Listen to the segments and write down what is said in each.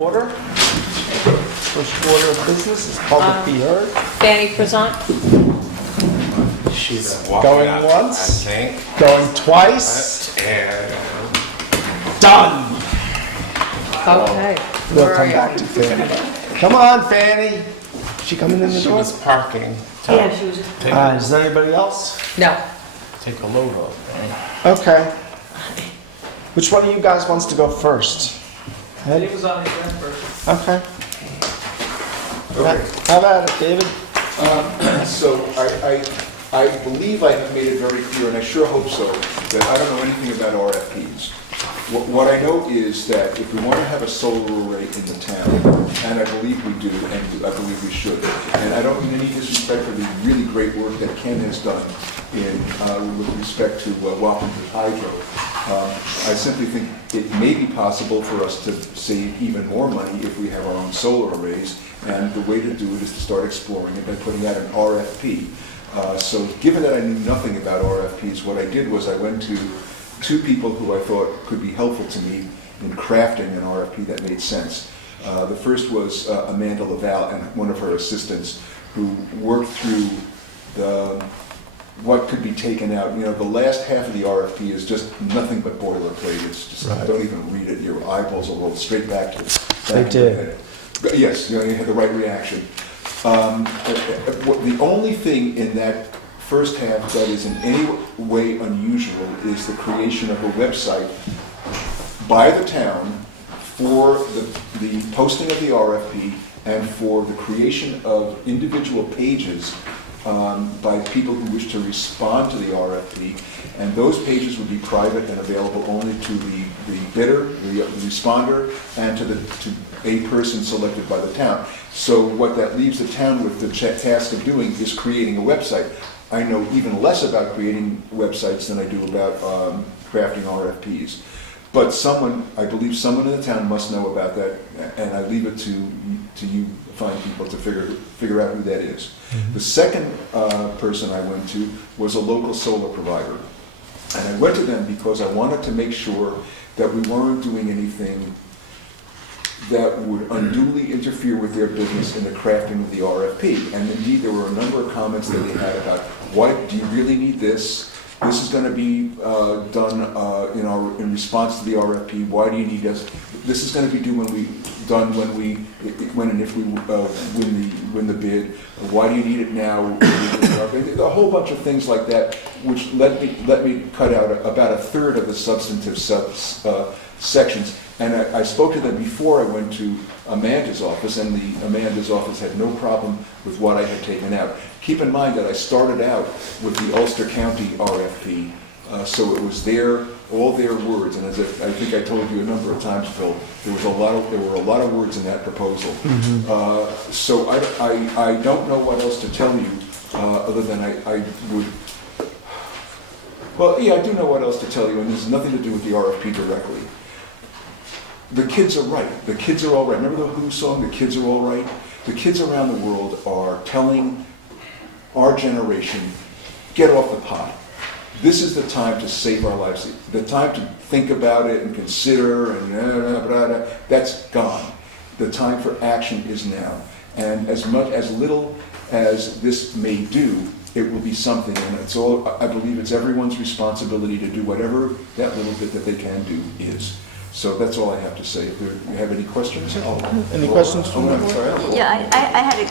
Order. First order of business is public be heard. Fanny Present. She's Walking going out, once, I think. going twice, And done. Okay. We'll Where come are you? back to Fanny. Come on, Fanny. She coming in the she door? was parking. Yeah, she was. Is there anybody else? No. Take a load off. Okay. Which one of you guys wants to go first? Ed? It was on the agenda first. Okay. How about it, David? So I believe I have made it very clear, and I sure hope so, that I don't know anything about RFPs. What I know is that if we want to have a solar array in the town, and I believe we do, and I believe we should, and I don't mean any disrespect for the really great work that Ken has done with respect to Wappinger Hydro, I simply think it may be possible for us to save even more money if we have our own solar arrays, and the way to do it is to start exploring it by putting out an RFP. So given that I knew nothing about RFPs, what I did was I went to two people who I thought could be helpful to me in crafting an RFP that made sense. The first was Amanda Laval and one of her assistants who worked through what could be taken out. You know, the last half of the RFP is just nothing but boilerplate. It's just, Right. don't even read it. Your eyeballs will roll straight back to They back do. your head. But yes, you know, you had the right reaction. The only thing in that first half that is in any way unusual is the creation of a website by the town for the posting of the RFP and for the creation of individual pages by people who wish to respond to the RFP, and those pages would be private and available only to the bidder, the responder, and to a person selected by the town. So what that leaves the town with the task of doing is creating a website. I know even less about creating websites than I do about crafting RFPs. But I believe someone in the town must know about that, and I leave it to you fine people to figure out who that is. Mm-hmm. The second person I went to was a local solar provider. And I went to them because I wanted to make sure that we weren't doing anything that would unduly interfere with their business in the crafting of the RFP. And indeed, there were a number of comments that they had about, do you really need this? This is going to be done in response to the RFP. Why do you need this? This is going to be done when and if we win the bid. Why do you need it now? A whole bunch of things like that, which let me cut out about a third of the substantive sections. And I spoke to them before I went to Amanda's office, and Amanda's office had no problem with what I had taken out. Keep in mind that I started out with the Ulster County RFP, so it was all their words. And as I think I told you a number of times, Phil, there were a lot of words in that proposal. Mm-hmm. So I don't know what else to tell you other than I would. Well, yeah, I do know what else to tell you, and there's nothing to do with the RFP directly. The kids are right. The kids are all right. Remember the Who song, The Kids Are All Right? The kids around the world are telling our generation, get off the pot. This is the time to save our lives. The time to think about it and consider and that's gone. The time for action is now. And as little as this may do, it will be something. And I believe it's everyone's responsibility to do whatever that little bit that they can do is. So that's all I have to say. If you have any questions? Any questions from the board? Yeah, I had a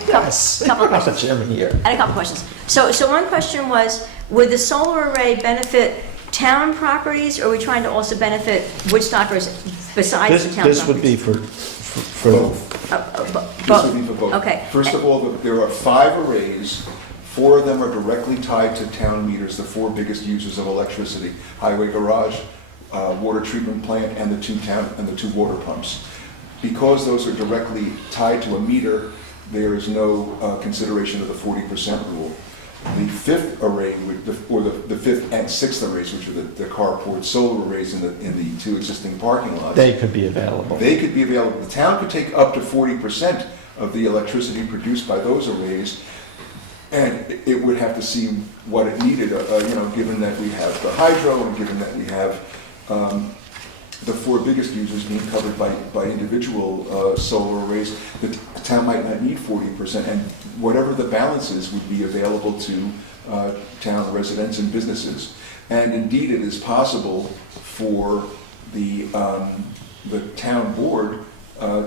couple of questions. Chairman here. I had a couple questions. So one question was, would the solar array benefit town properties, or are we trying to also benefit Woodstockers besides the town properties? This would be for Both. This would be for both. Okay. First of all, there are 5 arrays. 4 of them are directly tied to town meters, the 4 biggest users of electricity: highway garage, water treatment plant, and the two water pumps. Because those are directly tied to a meter, there is no consideration of the 40% rule. The 5th array, or the 5th and 6th arrays, which are the carport solar arrays in the 2 existing parking lots, They could be available. They could be available. The town could take up to 40% of the electricity produced by those arrays, and it would have to see what it needed, given that we have the hydro and given that we have the four biggest users being covered by individual solar arrays, the town might not need 40%, and whatever the balance is would be available to town residents and businesses. And indeed, it is possible for the town board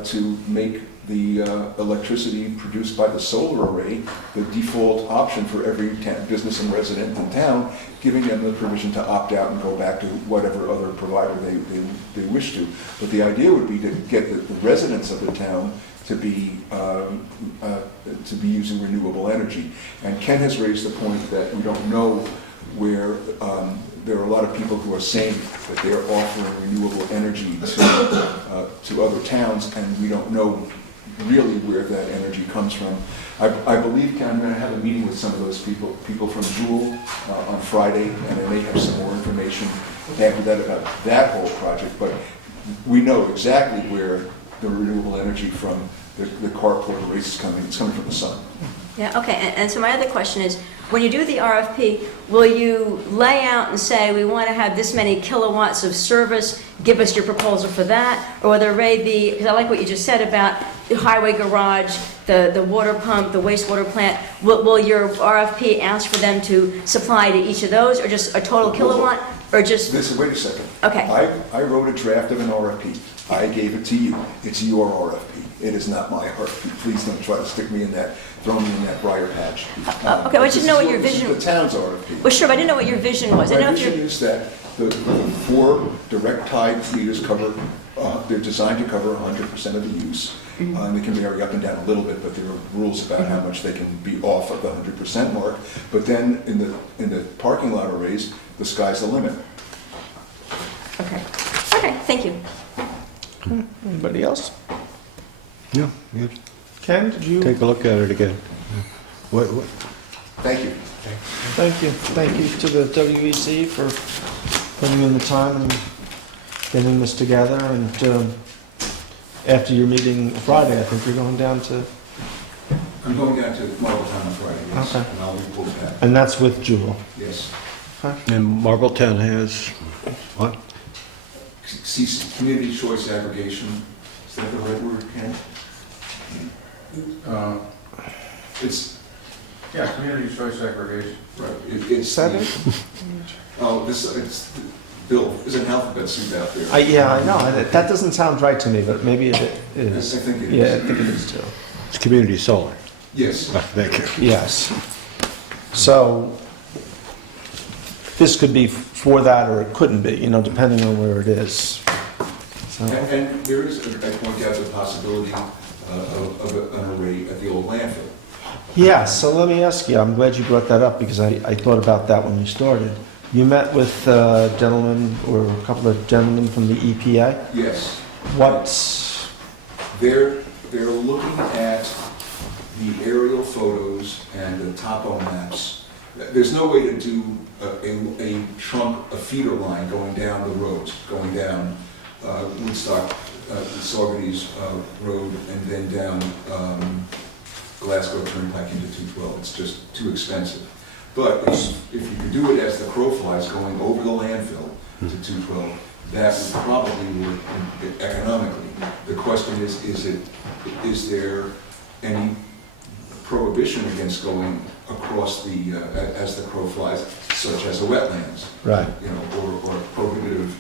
to make the electricity produced by the solar array the default option for every business and resident in town, giving them the permission to opt out and go back to whatever other provider they wish to. But the idea would be to get the residents of the town to be using renewable energy. And Ken has raised the point that we don't know where there are a lot of people who are saying that they are offering renewable energy to other towns, and we don't know really where that energy comes from. I believe, Ken, I'm going to have a meeting with some of those people from Jewel on Friday, and I may have some more information after that about that whole project, but we know exactly where the renewable energy from the carport arrays is coming. It's coming from the sun. Yeah, okay, and so my other question is, when you do the RFP, will you lay out and say, we want to have this many kilowatts of service, give us your proposal for that? Or will the array be, because I like what you just said about the highway garage, the water pump, the wastewater plant, will your RFP ask for them to supply to each of those, or just a total kilowatt, or just? Wait a second. Okay. I wrote a draft of an RFP. I gave it to you. It's your RFP. It is not my RFP. Please don't try to stick me in that, throw me in that briar patch. Okay, I should know what your vision. This is the town's RFP. Well, sure, but I didn't know what your vision was. I My didn't know if vision you're. is that the 4 direct tide meters cover, they're designed to cover 100% of the use. They can vary up and down a little bit, but there are rules about how much they can be off of the 100% mark. But then in the parking lot arrays, the sky's the limit. Okay, okay, thank you. Anybody else? Yeah, good. Ken, did you? Take a look at it again. What, Thank you. Thank you. Thank you to the WEC for putting in the time and getting this together. And after your meeting Friday, I think you're going down to, I'm going down to Marbletown on Friday, yes, Okay. and I'll report back. and that's with Jewel. Yes. and Marbletown has, what? Community choice aggregation, is that the right word, Ken? It's, Yeah, community choice aggregation. right, it's. Seven? Oh, it's, Bill, there's an alphabet soup out there. Yeah, I know. That doesn't sound right to me, but maybe it is. I think it is. Yeah, I think it is too. It's community solar. Yes. Ah, thank you. Yes. So this could be for that, or it couldn't be, depending on where it is. So, And there is, I point out the possibility of an array at the old landfill. yeah, so let me ask you, I'm glad you brought that up, because I thought about that when you started. You met with a gentleman, or a couple of gentlemen from the EPA? Yes. What's, They're looking at the aerial photos and the topo maps. There's no way to do a feeder line going down the roads, going down Woodstock, Saugerties Road, and then down Glasgow Turnpike into 212. It's just too expensive. But if you could do it as the crow flies going over the landfill to 212, that would probably work economically. The question is there any prohibition against going across as the crow flies, such as the wetlands? right. Or prohibitive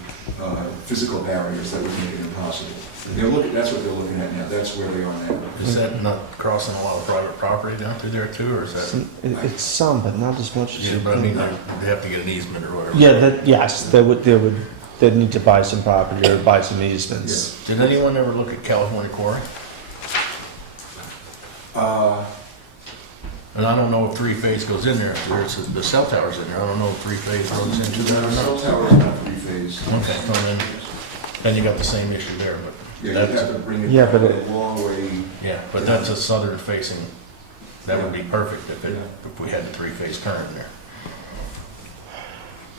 physical barriers that would make it impossible. That's what they're looking at now. That's where they are now. Is that not crossing a lot of private property down through there too, or is that? It's some, but not as much as Yeah, you but I mean, think. they have to get an easement or whatever. Yeah, yes, they'd need to buy some property or buy some easements. Did anyone ever look at California Quarry? And I don't know if three-phase goes in there. If the cell tower's in there, I don't know if three-phase goes into that or The cell not. tower is not three-phase. Okay, so then you got the same issue there, but Yeah, you that's, have to bring it Yeah, but a long way. yeah, but that's a southern facing, that would be perfect if we had the three-phase current there.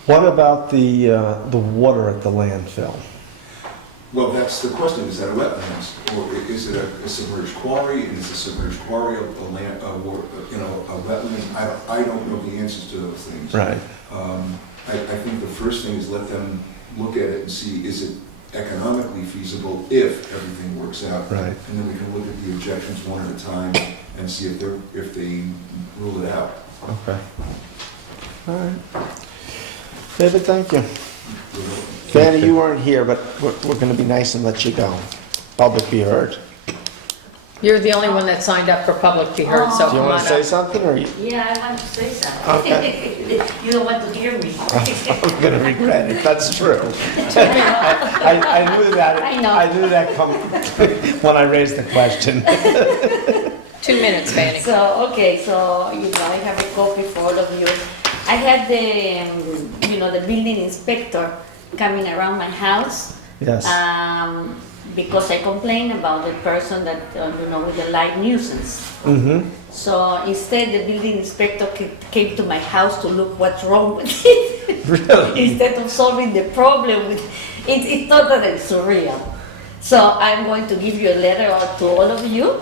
What about the water at the landfill? Well, that's the question, is that a wetlands, or is it a submerged quarry, and is a submerged quarry a wetland? I don't know the answers to those things. Right. I think the first thing is let them look at it and see, is economically feasible if everything works out. Right. And then we can look at the objections one at a time and see if they rule it out. Okay. All right. David, thank you. Fanny, you weren't here, but we're going to be nice and let you go. Public be heard. You're the only one that signed up for public be heard, so Do you come want on to say up. something, or you- Yeah, I want to say something. Okay. You don't want to hear me. I'm going to regret it? That's true. I knew that. I know. I knew that when I raised the question. 2 minutes, Fanny. So, okay, so, I have a copy for all of you. I had the building inspector coming around my house. Yes. Because I complained about the person that, with the light nuisance. Mm-hmm. So instead, the building inspector came to my house to look what's wrong with it. Really? Instead of solving the problem with it's totally surreal. So I'm going to give you a letter to all of you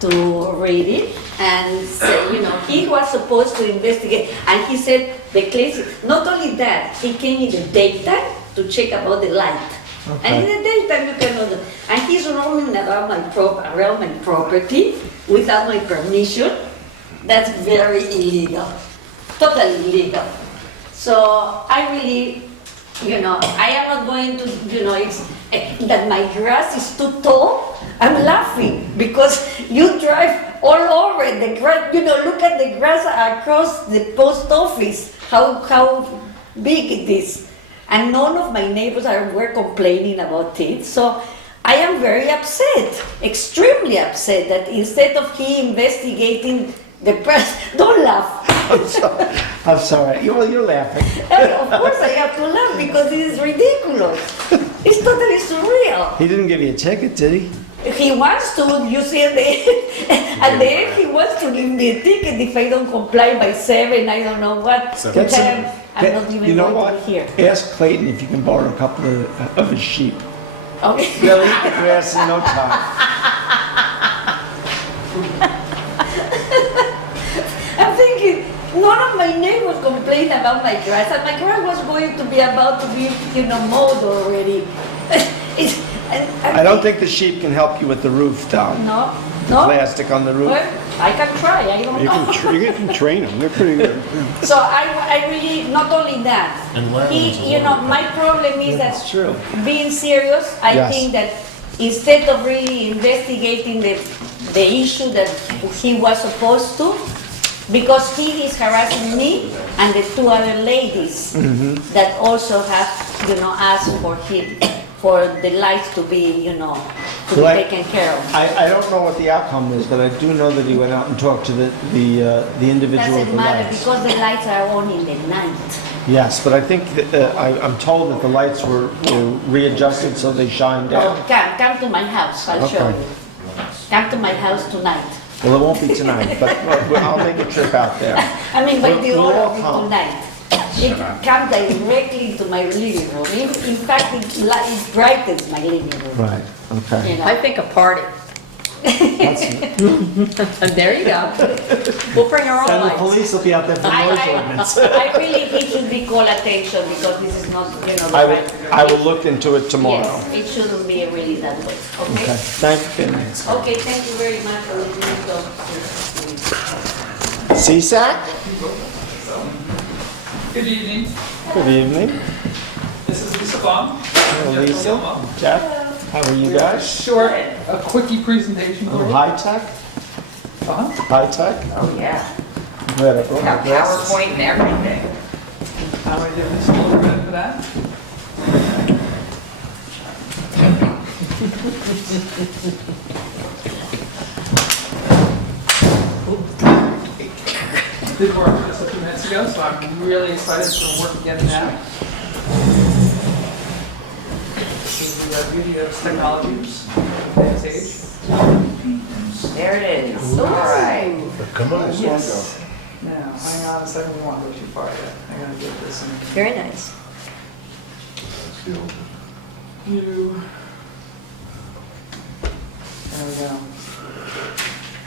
to read it and say, he was supposed to investigate, and he said the case. Not only that, he came in the daytime to check about the light. Okay. And in the daytime you cannot, and he's roaming around around my property without my permission. That's very illegal, totally illegal. So I really, I am not going to, it's that my grass is too tall. I'm laughing because you drive all over the grass. Look at the grass across the post office. How big it is. And none of my neighbors were complaining about it. So I am very upset, extremely upset that instead of he investigating the press, don't laugh. I'm sorry. You're laughing. Of course I have to laugh because this is ridiculous. It's totally surreal. He didn't give you a ticket, did he? He wants to, you see, at the end he wants to give me a ticket if I don't comply by 7, I don't know what. Get some- I'm not even you know going what? to hear. Ask Clayton if you can borrow a couple of his sheep. Okay. They'll eat the grass in no time. I'm thinking, none of my neighbors complained about my grass, and my grass was going to be about to be, mowed already. I don't think the sheep can help you with the roof down. No, The no. plastic on the roof. Well, I can try, I don't You know. can train them, they're pretty good. So I really, not only that, And lemons he, as well. my problem is That's that true. being serious, I Yes. think that instead of really investigating the issue that he was supposed to, because he is harassing me and the 2 other ladies that also have, asked for him, for the lights to be, to Well, be taken care of. I don't know what the outcome is, but I do know that he went out and talked to the individual with Doesn't the matter lights. because the lights are on in the night. Yes, but I think that, I'm told that the lights were readjusted so they shine down. Oh, come to my house, I'll show Okay. you. Come to my house tonight. Well, it won't be tonight, but I'll make a trip out there. I mean, by the We'll order all of it come. tonight. It comes directly into my living room. In fact, it brightens my living room. Right, okay. I think a party. That's- And there you go. We'll bring our own And the lights. police will be out there for noise ordinance. I really think it should be called attention because this is not, the I right. will look into it tomorrow. Yes, it shouldn't be really that way, Okay, okay? thank you. Okay, thank you very much for listening to. CSAC, Good evening. good evening. This is Lisa Baum. Hello, Lisa, Jeff, how are you guys? Short, a quickie presentation A for little you. high tech? Uh-huh. High tech? Oh, yeah. Glad I brought my Got glasses. PowerPoint and everything. How are you doing? Just a little bit for that. Did work just a few minutes ago, so I'm really excited to work again now. This is the beauty of technologies, today's age. There it is. All right. Come on. Yes. Now, hang on a second, we won't go too far yet. I gotta get this in. Very nice. You. There we go.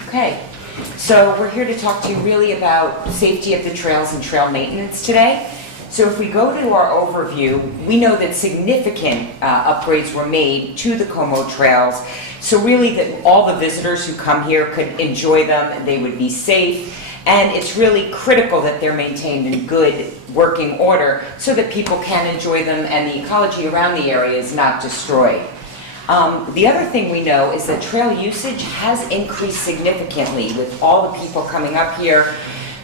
Okay. So we're here to talk to you really about safety of the trails and trail maintenance today. So if we go to our overview, we know that significant upgrades were made to the Como trails. So really that all the visitors who come here could enjoy them and they would be safe. And it's really critical that they're maintained in good working order so that people can enjoy them and the ecology around the area is not destroyed. The other thing we know is that trail usage has increased significantly with all the people coming up here.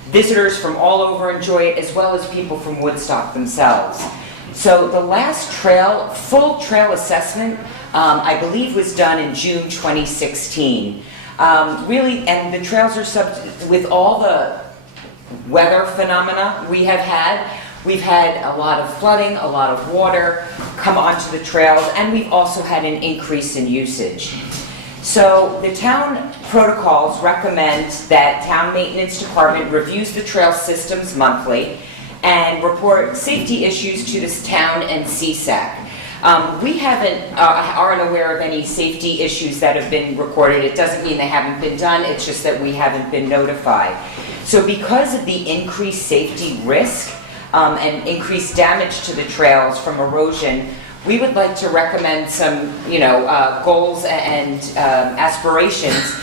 Visitors from all over enjoy it, as well as people from Woodstock themselves. So the last full trail assessment, I believe was done in June 2016. Really, and the trails are with all the weather phenomena we have had. We've had a lot of flooding, a lot of water come onto the trails, and we've also had an increase in usage. So the town protocols recommend that town maintenance department reviews the trail systems monthly and report safety issues to this town and CSAC. We aren't aware of any safety issues that have been recorded. It doesn't mean they haven't been done, it's just that we haven't been notified. So because of the increased safety risk and increased damage to the trails from erosion, we would like to recommend some, goals and aspirations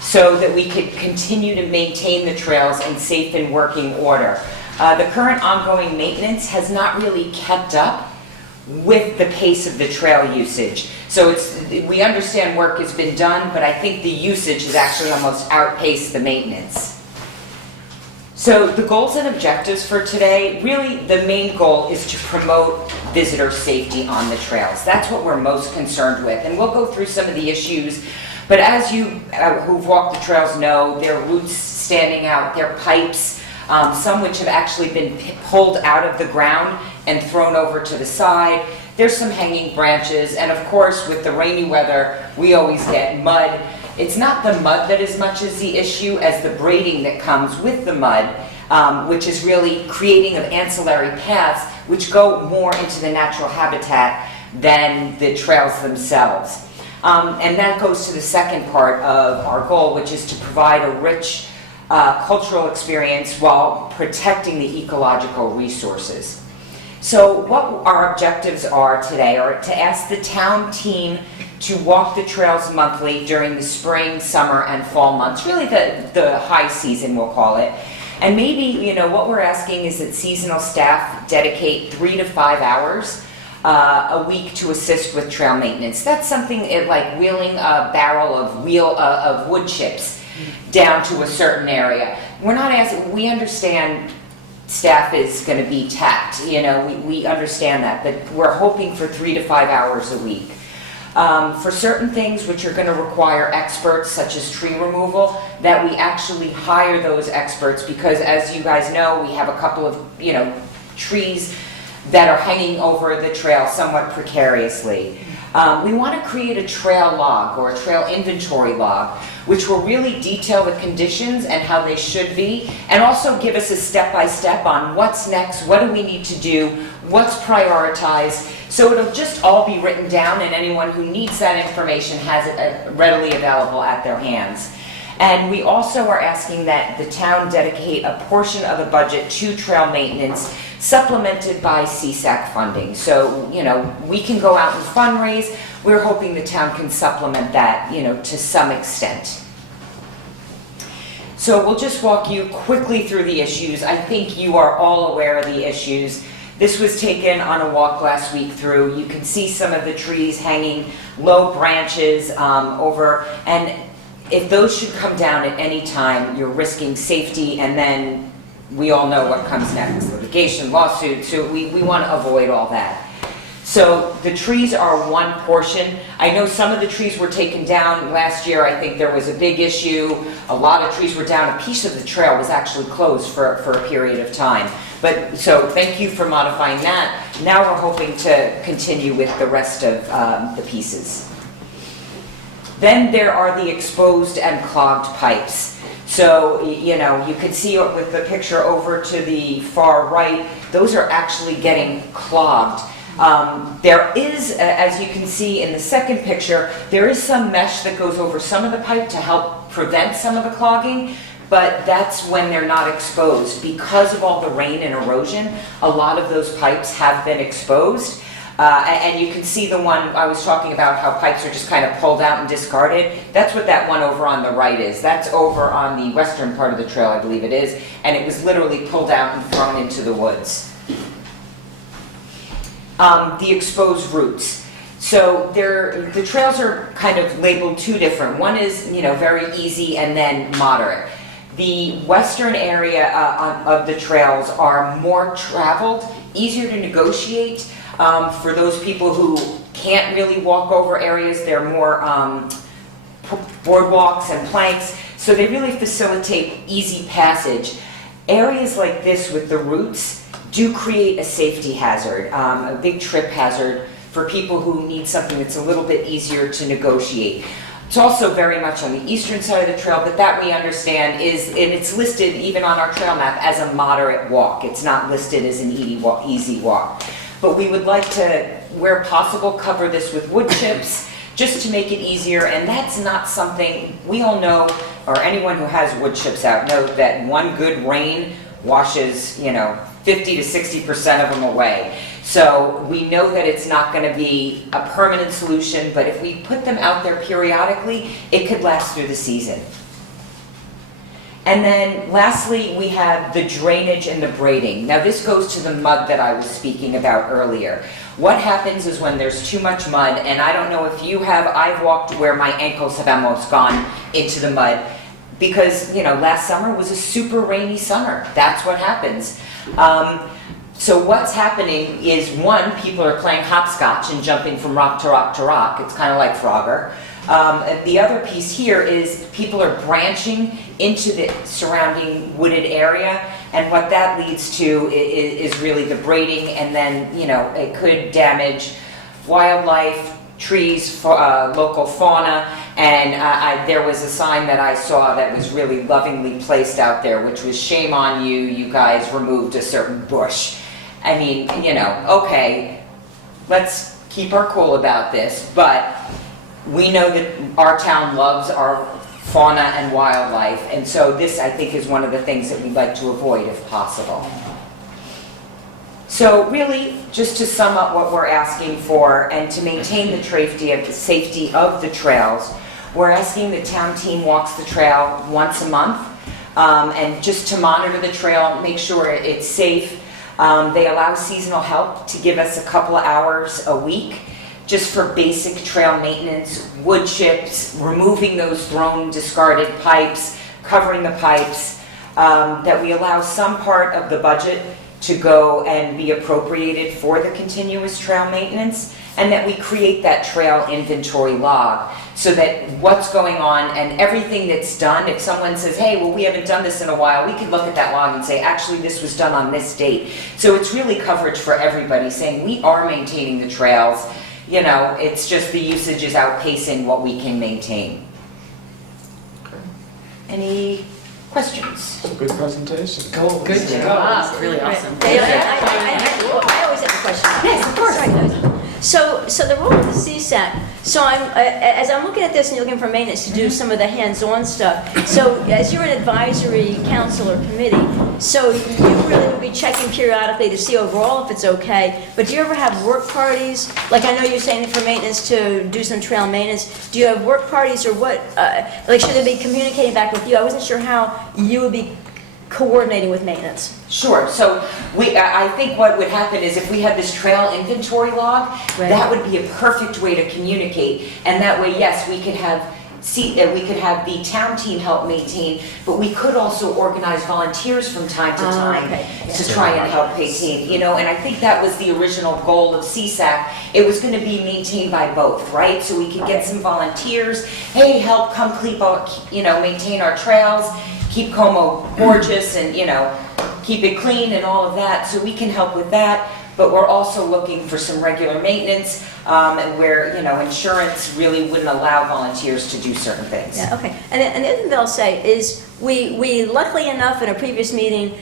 so that we could continue to maintain the trails in safe and working order. The current ongoing maintenance has not really kept up with the pace of the trail usage. So we understand work has been done, but I think the usage has actually almost outpaced the maintenance. So the goals and objectives for today, really the main goal is to promote visitor safety on the trails. That's what we're most concerned with. And we'll go through some of the issues, but as you who've walked the trails know, there are roots standing out, there are pipes, some which have actually been pulled out of the ground and thrown over to the side. There's some hanging branches, and of course with the rainy weather, we always get mud. It's not the mud that as much as the issue as the braiding that comes with the mud, which is really creating of ancillary paths which go more into the natural habitat than the trails themselves. And that goes to the second part of our goal, which is to provide a rich cultural experience while protecting the ecological resources. So what our objectives are today are to ask the town team to walk the trails monthly during the spring, summer, and fall months, really the high season, we'll call it. And maybe, what we're asking is that seasonal staff dedicate 3 to 5 hours a week to assist with trail maintenance. That's something like wheeling a barrel of wood chips down to a certain area. We're not asking, we understand staff is going to be tapped, we understand that, but we're hoping for 3 to 5 hours a week. For certain things which are going to require experts, such as tree removal, that we actually hire those experts, because as you guys know, we have a couple of, trees that are hanging over the trail somewhat precariously. We want to create a trail log or a trail inventory log, which will really detail the conditions and how they should be, and also give us a step-by-step on what's next, what do we need to do, what's prioritized. So it'll just all be written down, and anyone who needs that information has it readily available at their hands. And we also are asking that the town dedicate a portion of the budget to trail maintenance, supplemented by CSAC funding. So, we can go out and fundraise. We're hoping the town can supplement that, to some extent. So we'll just walk you quickly through the issues. I think you are all aware of the issues. This was taken on a walk last week through. You can see some of the trees hanging, low branches over, and if those should come down at any time, you're risking safety, and then we all know what comes next, litigation, lawsuit, so we want to avoid all that. So the trees are one portion. I know some of the trees were taken down last year. I think there was a big issue. A lot of trees were down. A piece of the trail was actually closed for a period of time. But so thank you for modifying that. Now we're hoping to continue with the rest of the pieces. Then there are the exposed and clogged pipes. So, you could see with the picture over to the far right, those are actually getting clogged. There is, as you can see in the second picture, there is some mesh that goes over some of the pipe to help prevent some of the clogging, but that's when they're not exposed. Because of all the rain and erosion, a lot of those pipes have been exposed. And you can see the one I was talking about, how pipes are just kind of pulled out and discarded. That's what that one over on the right is. That's over on the western part of the trail, I believe it is, and it was literally pulled out and thrown into the woods. The exposed roots. So the trails are kind of labeled two different. One is, very easy and then moderate. The western area of the trails are more traveled, easier to negotiate. For those people who can't really walk over areas, they're more boardwalks and planks, so they really facilitate easy passage. Areas like this with the roots do create a safety hazard, a big trip hazard for people who need something that's a little bit easier to negotiate. It's also very much on the eastern side of the trail, but that we understand is, and it's listed even on our trail map as a moderate walk. It's not listed as an easy walk. But we would like to, where possible, cover this with wood chips just to make it easier, and that's not something we all know, or anyone who has wood chips out know that one good rain washes, 50 to 60% of them away. So we know that it's not going to be a permanent solution, but if we put them out there periodically, it could last through the season. And then lastly, we have the drainage and the braiding. Now this goes to the mud that I was speaking about earlier. What happens is when there's too much mud, and I don't know if you have, I've walked where my ankles have almost gone into the mud, because, last summer was a super rainy summer. That's what happens. So what's happening is, one, people are playing hopscotch and jumping from rock to rock to rock. It's kind of like Frogger. The other piece here is people are branching into the surrounding wooded area, and what that leads to is really the braiding, and then, it could damage wildlife, trees, local fauna, and there was a sign that I saw that was really lovingly placed out there, which was, "Shame on you, you guys removed a certain bush." I mean, okay, let's keep our cool about this, but we know that our town loves our fauna and wildlife, and so this, I think, is one of the things that we'd like to avoid if possible. So really, just to sum up what we're asking for, and to maintain the safety of the trails, we're asking the town team walks the trail once a month, and just to monitor the trail, make sure it's safe. They allow seasonal help to give us a couple of hours a week, just for basic trail maintenance, wood chips, removing those thrown, discarded pipes, covering the pipes, that we allow some part of the budget to go and be appropriated for the continuous trail maintenance, and that we create that trail inventory log, so that what's going on and everything that's done, if someone says, "Hey, well, we haven't done this in a while," we can look at that log and say, "Actually, this was done on this date." So it's really coverage for everybody, saying we are maintaining the trails. It's just the usage is outpacing what we can maintain. Any questions? Good presentation. Good job. Wow, really awesome. I always have a question. Yes, of course. Sorry, guys. So the role of the CSAC, so as I'm looking at this and you're looking for maintenance to do some of the hands-on stuff, so as you're an advisory council or committee, so you really would be checking periodically to see overall if it's okay, but do you ever have work parties? Like, I know you're saying for maintenance to do some trail maintenance, do you have work parties, or what, like, should they be communicating back with you? I wasn't sure how you would be coordinating with maintenance. Sure. So I think what would happen is, if we had this trail inventory log, Right. that would be a perfect way to communicate. And that way, yes, we could have the town team help maintain, but we could also organize volunteers from time to time okay. to try and help maintain. And I think that was the original goal of CSAC. It was going to be maintained by both, right? So we could get some volunteers. Hey, help come maintain our trails, keep Como gorgeous, and keep it clean and all of that. So we can help with that. But we're also looking for some regular maintenance. where, insurance really wouldn't allow volunteers to do certain things. Yeah, okay. And the other thing that I'll say is, we luckily enough, in a previous meeting,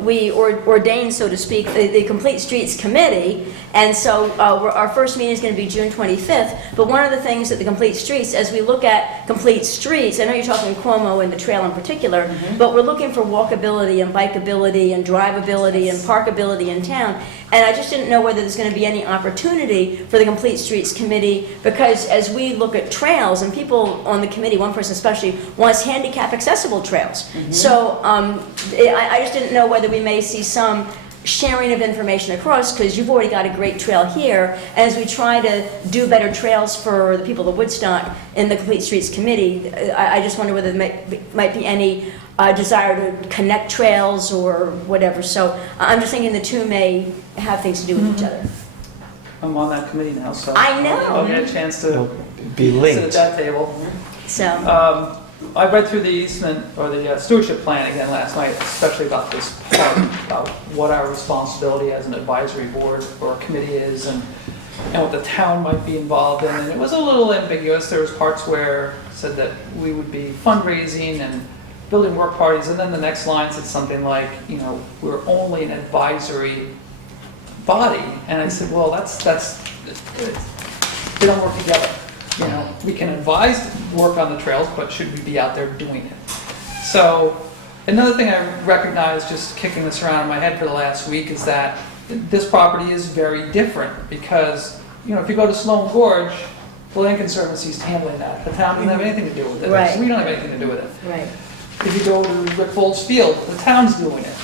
we ordained, so to speak, the Complete Streets Committee, and so our first meeting is going to be June 25th, but one of the things that the Complete Streets, as we look at Complete Streets, I know you're talking Cuomo and the trail in particular, but we're looking for walkability and bikeability and drivability and parkability in town, and I just didn't know whether there's going to be any opportunity for the Complete Streets Committee, because as we look at trails, and people on the committee, one person especially, wants handicap accessible trails. So I just didn't know whether we may see some sharing of information across, because you've already got a great trail here, and as we try to do better trails for the people of Woodstock in the Complete Streets Committee, I just wonder whether there might be any desire to connect trails or whatever. So I'm just thinking the two may have things to do with each other. I'm on that committee now, so. I know. I'll get a chance to Be sit at linked. that table. So, I read through the easement, or the stewardship plan again last night, especially about this part, about what our responsibility as an advisory board or committee is, and what the town might be involved in, and it was a little ambiguous. There was parts where it said that we would be fundraising and building work parties, and then the next line said something like, we're only an advisory body, and I said, well, that's they don't work together. We can advise to work on the trails, but should we be out there doing it? So another thing I recognized, just kicking this around in my head for the last week, is that this property is very different because, if you go to Sloan Gorge, the Land Conservancy is handling that. The town doesn't have anything to do with it. Right. We don't have anything to do with it. right. If you go to Rick Folds Field, the town's doing it.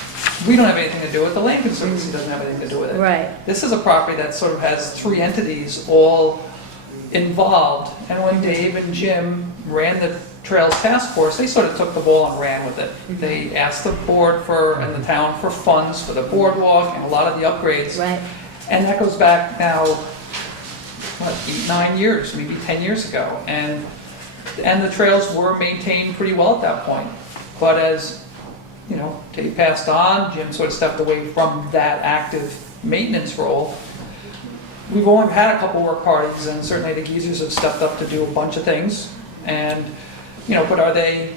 We don't have anything to do with it. The Land Conservancy doesn't have anything to do with it. Right. This is a property that sort of has three entities all involved. And when Dave and Jim ran the Trails Task Force, they sort of took the ball and ran with it. They asked the board and the town for funds for the boardwalk and a lot of the upgrades. Right. And that goes back now, 8, 9 years, maybe 10 years ago. And the trails were maintained pretty well at that point. But as Dave passed on, Jim sort of stepped away from that active maintenance role. We've only had a couple work parties, and certainly the Geezers have stepped up to do a bunch of things. And, but are they,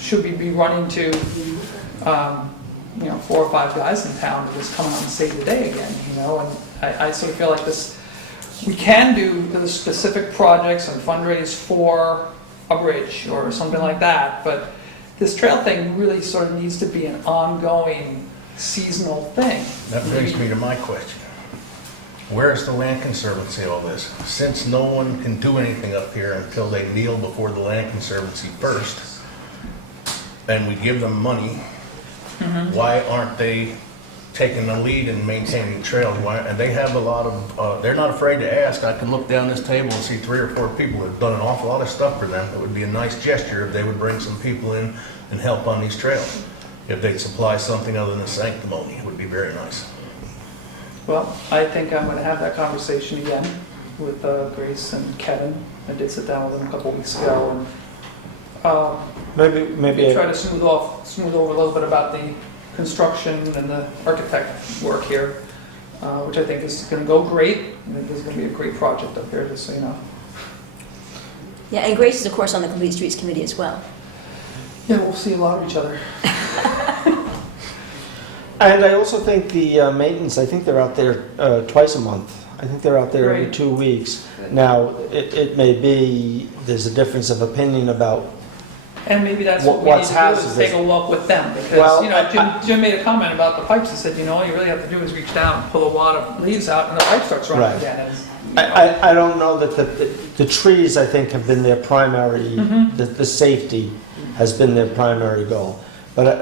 should we be running to, 4 or 5 guys in town to just come out and save the day again, And I sort of feel like this, we can do the specific projects and fundraise for a bridge or something like that, but this trail thing really sort of needs to be an ongoing seasonal thing. That brings me to my question. Where's the Land Conservancy all this? Since no one can do anything up here until they kneel before the Land Conservancy first, and we give them money, why aren't they taking the lead in maintaining trails? And they have a lot of, they're not afraid to ask. I can look down this table and see 3 or 4 people that have done an awful lot of stuff for them. It would be a nice gesture if they would bring some people in and help on these trails. If they'd supply something other than sanctimony, it would be very nice. Well, I think I'm going to have that conversation again with Grace and Kevin. I did sit down with them a couple weeks ago, and Maybe try to smooth over a little bit about the construction and the architect work here, which I think is going to go great. I think this is going to be a great project up here, just so you know. Yeah, and Grace is, of course, on the Complete Streets Committee as well. Yeah, we'll see a lot of each other. And I also think the maintenance, I think they're out there twice a month. I think they're out there every Right. 2 weeks. Now, it may be, there's a difference of opinion about, And maybe that's what we need What's to do, is hazardous? take a walk with them, because, Well, Jim made a comment about the pipes. He said, all you really have to do is reach down, pull a wad of leaves out, and the pipe starts running Right. again. I don't know that the trees, I think, have been their primary, the safety has been their primary goal. But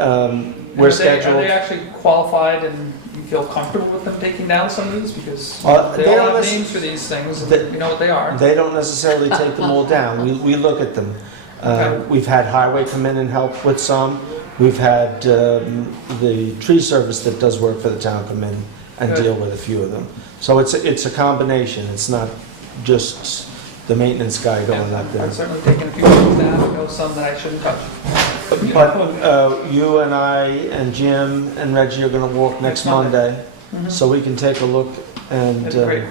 we're Are scheduled. they actually qualified, and you feel comfortable with them taking down some of these? Because They they all don't have necess- names for these things, They- and you know what they are. They don't necessarily take them all down. We look at them. Okay. We've had highway come in and help with some. We've had the tree service that does work for the town come in and Good. deal with a few of them. So it's a combination. It's not just the maintenance guy going up there. I've certainly taken a few of those down, I know some that I shouldn't touch. But you and I and Jim and Reggie are going to walk next Monday. Monday, so we can take a look and That'd be great.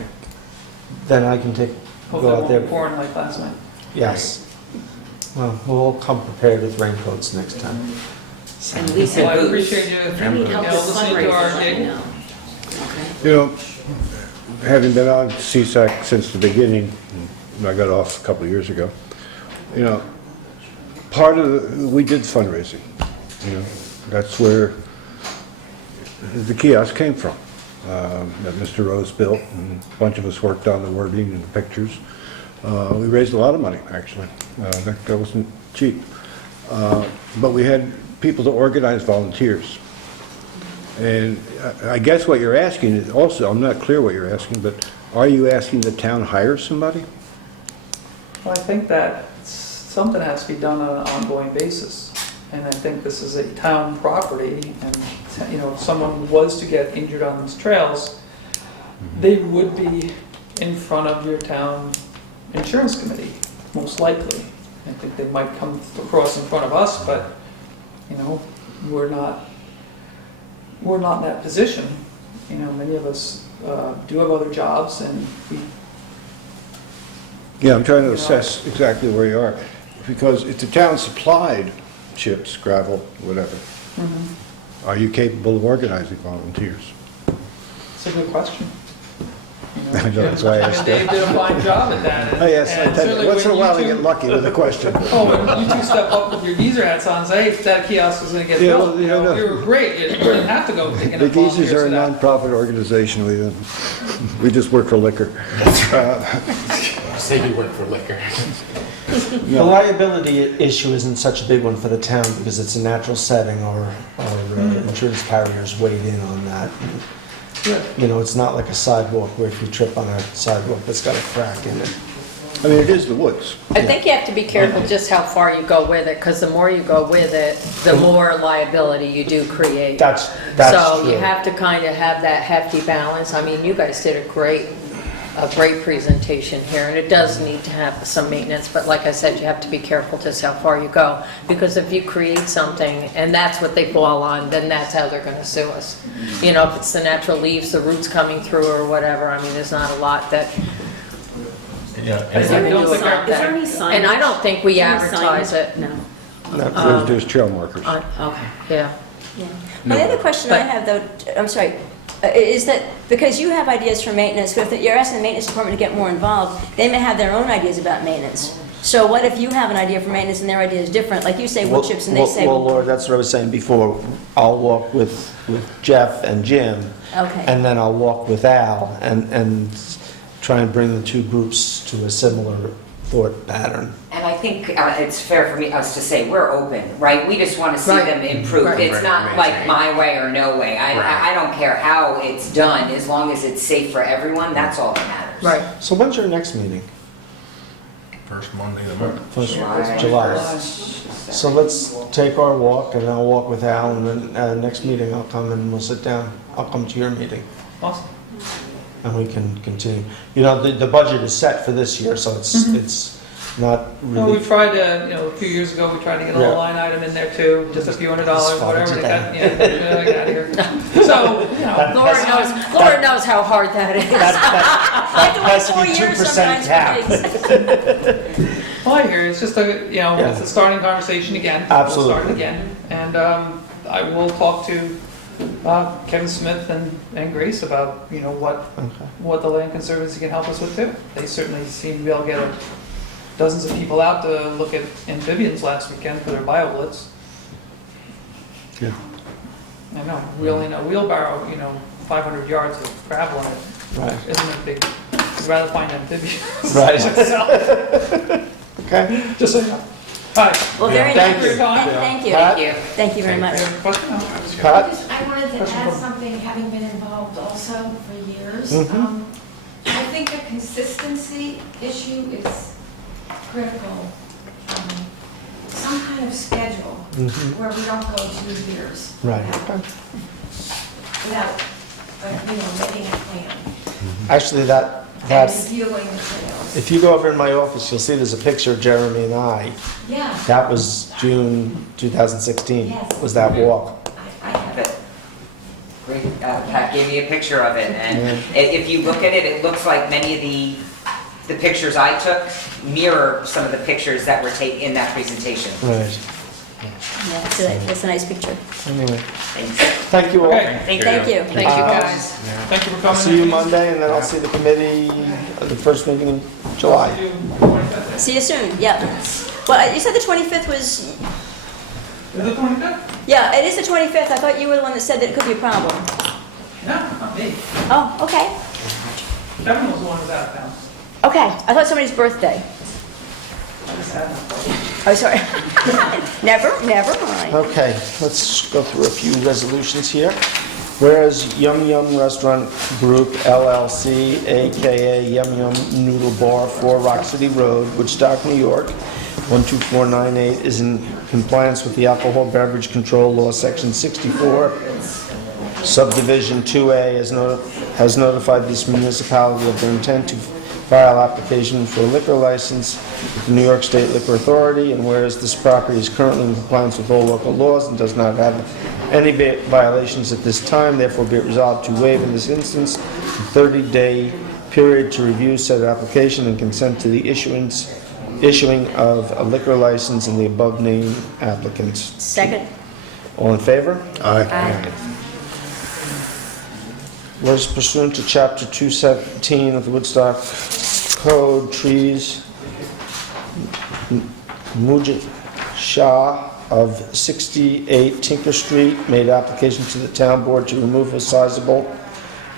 then I can Hopefully go it out won't there. be pouring like last night. Yes. Well, we'll come prepared with raincoats next time. And Lisa, Well, I boots. appreciate you, I need help with listening to our fundraisers, let me gig. know. Okay. You know, having been on CSAC since the beginning, I got off a couple of years ago, you know, we did fundraising, you know, that's where the kiosk came from, that Mr. Rose built, and a bunch of us worked on the wording and the pictures. We raised a lot of money, actually. That wasn't cheap. But we had people to organize volunteers. And I guess what you're asking is also, I'm not clear what you're asking, but are you asking the town hire somebody? Well, I think that something has to be done on an ongoing basis. And I think this is a town property, and, you know, if someone was to get injured on these trails, they would be in front of your town insurance committee, most likely. I think they might come across in front of us, but, you know, we're not in that position. You know, many of us do have other jobs, and we, Yeah, I'm trying to assess exactly where you are. Because if the town supplied chips, gravel, whatever, are you capable of organizing volunteers? it's a good question. You know, I know, that's why I asked Dave that. did a fine job at that. Oh, yes, I and tell you, certainly once in a when while I you get two- lucky with a question. Oh, when you two step up with your geezer hats on and say, hey, that kiosk is gonna get Yeah, built, well, you yeah, I know, know. you were great, you didn't have to go picking The up volunteers Geezers are for a that. nonprofit organization, we just work for liquor. Say you work for liquor. The liability issue isn't such a big one for the town because it's a natural setting, or insurance carriers weighed in on that. Good. You know, it's not like a sidewalk where if you trip on a sidewalk that's got a crack in it. I mean, it is the woods. I think you have to be careful just how far you go with it, because the more you go with it, the more liability you do create. That's So true. you have to kind of have that hefty balance. I mean, you guys did a great presentation here, and it does need to have some maintenance, but like I said, you have to be careful just how far you go, because if you create something and that's what they fall on, then that's how they're gonna sue us. You know, if it's the natural leaves, the roots coming through or whatever, I mean, there's not a lot that, Yeah, Is there I don't any think sign- is there any signage? and I don't think we Any advertise signage? it. No. There's trail markers. Okay. Yeah. Yeah. My other question I have though, I'm sorry, is that because you have ideas for maintenance, but if you're asking the maintenance department to get more involved, they may have their own ideas about maintenance. So what if you have an idea for maintenance and their idea is different? Like you say wood chips and they say, Well, Laura, that's what I was saying before. I'll walk with Jeff and Jim, okay. and then I'll walk with Al, and try and bring the two groups to a similar thought pattern. And I think it's fair for us to say, we're open, right? We just want to see Right. them improve. Right. It's not Right. like my way or no way. Right. I don't care how it's done, as long as it's safe for everyone, that's all that matters. Right. So when's your next meeting? first Monday of the month. First July. July. So let's take our walk, and I'll walk with Al, and then next meeting I'll come and we'll sit down. I'll come to your meeting, Awesome. and we can continue. You know, the budget is set for this year, so it's not Well, we really. tried to, you know, a few years ago, we tried to get a little Yeah. line item in there too, just a few $100, It's fine whatever, they today. got, yeah, get out of here. So, you know. Laura knows how hard that is. That's Wait 4 the years 2% sometimes for cap. Well, things. I hear you. It's just a, you know, Yeah. it's a starting conversation again. Absolutely. We'll start again. And I will talk to Kevin Smith and Grace about, you know, what the Land Conservancy can help us with too. They certainly seem to be able to get dozens of people out to look at amphibians last weekend for their BioBlitz. Yeah. I know, wheeling a wheelbarrow, you know, 500 yards of gravel in it Right. isn't a big, I'd rather find amphibians. Right. myself. Okay. Just so you know. All right. Well, very Thank nice. you. And thank you. Pat? Thank you. Thank you very much. Any other question? No? Pat? I wanted to Question add from- something, having been involved also for years. Mhm. I think a consistency issue is critical. Some kind of schedule Mhm. where we don't go 2 years Right. without, making a plan Actually, and that's, reviewing the trails. if you go over in my office, you'll see there's a picture of Jeremy and I. Yeah, That was June 2016, Yes. was that walk. I have it. Great. Pat gave me a picture of it, and if you look at it, it looks like many of the pictures I took mirror some of the pictures that were taken in that presentation. Right. Yeah, that's a nice picture. Anyway, Thanks. thank you all. Okay, Thank Thank you. Thank you, guys. thank you for I'll coming. see you Monday, and then I'll see the committee at the first meeting in July. See you soon, yeah. Well, you said the 25th was, Is it 25th? yeah, it is the 25th. I thought you were the one that said that it could be a problem. No, not me. Oh, okay. Kevin was the one who was out of town. Okay, I thought somebody's birthday. I just had one. Oh, sorry. Never mind. Okay, let's go through a few resolutions here. Whereas Yum Yum Restaurant Group LLC, AKA Yum Yum Noodle Bar, 4 Rock City Road, Woodstock, New York, 12498, is in compliance with the Alcohol Beverage Control Law, Section 64, Subdivision 2A, has notified this municipality of their intent to file application for a liquor license with the New York State Liquor Authority, and whereas this property is currently in compliance with all local laws and does not have any violations at this time, therefore be it resolved to waive in this instance a 30-day period to review said application and consent to the issuing of a liquor license in the above-named applicants. Second. All in favor? Aye. Whereas pursuant to Chapter 217 of the Woodstock Code, trees, Mujit Shah of 68 Tinker Street made application to the town board to remove a sizable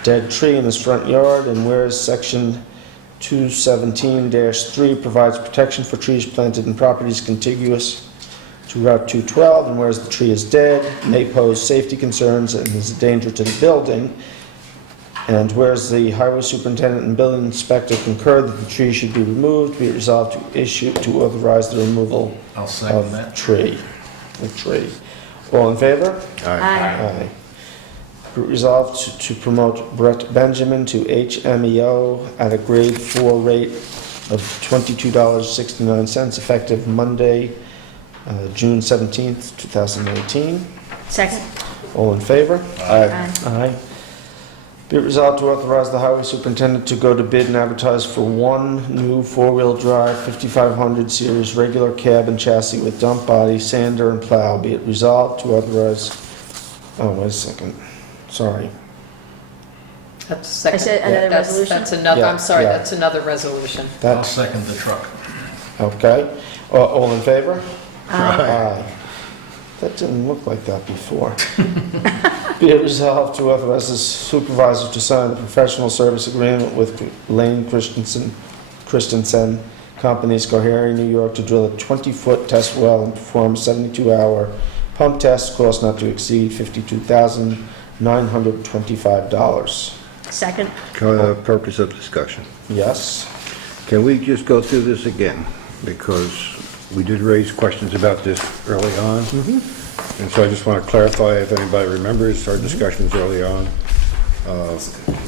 dead tree in his front yard, and whereas Section 217-3 provides protection for trees planted in properties contiguous to Route 212, and whereas the tree is dead, may pose safety concerns and is a danger to the building, and whereas the highway superintendent and building inspector concur that the tree should be removed, be it resolved to authorize the removal I'll second of that. the tree. All in favor? Aye. Aye. Be it resolved to promote Brett Benjamin to HMEO at a grade 4 rate of $22.69 effective Monday, June 17th, 2018. Second. All in favor? Aye. Aye. Be it resolved to authorize the highway superintendent to go to bid and advertise for one new four-wheel drive 5500 series regular cab and chassis with dump body, sander, and plow. Be it resolved to authorize, oh, wait a second, sorry. That's a second. I said another resolution? That's another, Yeah, I'm sorry, yeah. that's another resolution. I'll That, second the truck. okay. All in favor? Aye. Aye. That didn't look like that before. Be it resolved to authorize the supervisor to sign a professional service agreement with Lane Christensen Company, Schoharie, New York, to drill a 20-foot test well and perform 72-hour pump tests, cost not to exceed $52,925. Second. Purpose of discussion. Yes? Can we just go through this again? Because we did raise questions about this early on. And so I just want to clarify, if anybody remembers our discussions early on,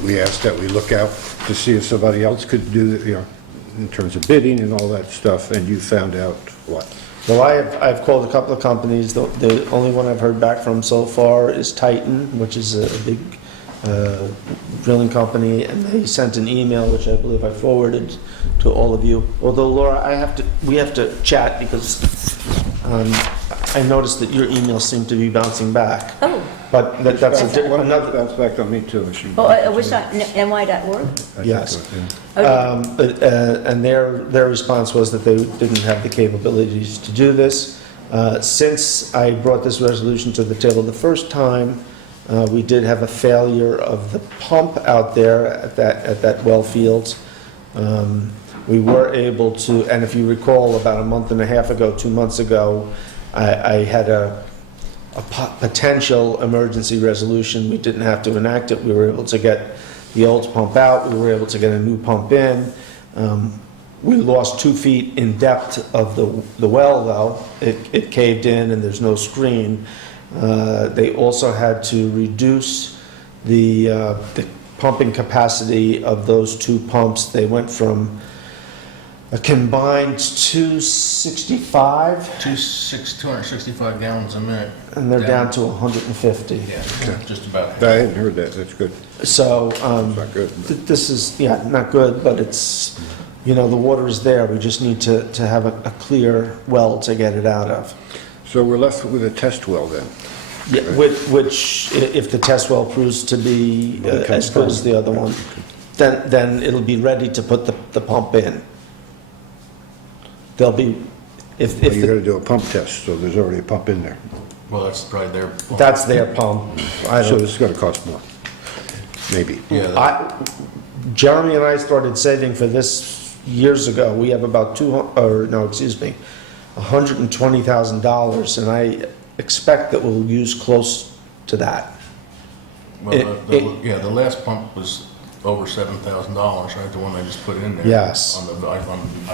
we asked that we look out to see if somebody else could do, in terms of bidding and all that stuff, and you found out what? Well, I've called a couple of companies. The only one I've heard back from so far is Titan, which is a big drilling company, and they sent an email, which I believe I forwarded to all of you. Although, Laura, we have to chat because I noticed that your emails seem to be bouncing back. Oh. But that's another. Bounce back on me too. Which not ny.org? Yes. Okay. And their response was that they didn't have the capabilities to do this. Since I brought this resolution to the table the first time, we did have a failure of the pump out there at that well field. We were able to, and if you recall, about a month and a half ago, 2 months ago, I had a potential emergency resolution. We didn't have to enact it. We were able to get the old pump out. We were able to get a new pump in. We lost 2 feet in depth of the well, though. It caved in and there's no screen. They also had to reduce the pumping capacity of those 2 pumps. They went from a combined 265, 265 gallons a minute. and they're down to 150. Yeah, just about. I hadn't heard that, that's good. So, Not good. this is, yeah, not good, but it's, the water is there. We just need to have a clear well to get it out of. So we're left with a test well then? Yeah, which, if the test well proves to be as good as the other one, then it'll be ready to put the pump in. There'll be, if Well, you the- gotta do a pump test, so there's already a pump in there. Well, that's probably their. that's their pump. I So don't, this is gonna cost more, maybe. Yeah, Jeremy and I started saving for this years ago. We have about $120,000, and I expect that we'll use close to that. well, the last pump was over $7,000, right? The one they just put in there. Yes. I